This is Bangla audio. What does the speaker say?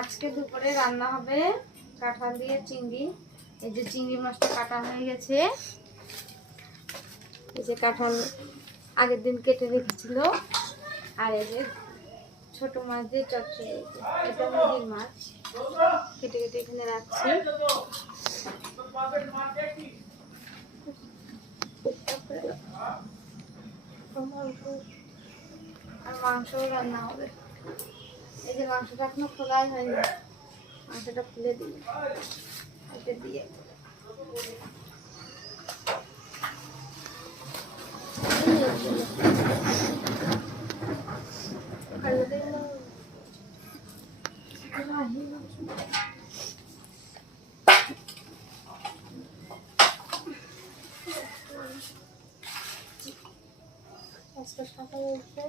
আজকে দুপুরে রান্না হবে কাঁঠাল দিয়ে চিংড়ি। এই যে চিংড়ি মাছটা কাটা হয়ে গেছে, এই যে কাঁঠাল আগের দিন কেটে রেখেছিল, আর এই যে ছোট মাছ দিয়ে চচ্চড়ি, এটা নদীর মাছ কেটে কেটে এখানে রাখছি। আর মাংসও রান্না হবে। এই যে মাংসটা এখনো খোলাই হয়নি, মাংসটা খুলে দিই এটা দিয়ে। আজকে সকালে উঠে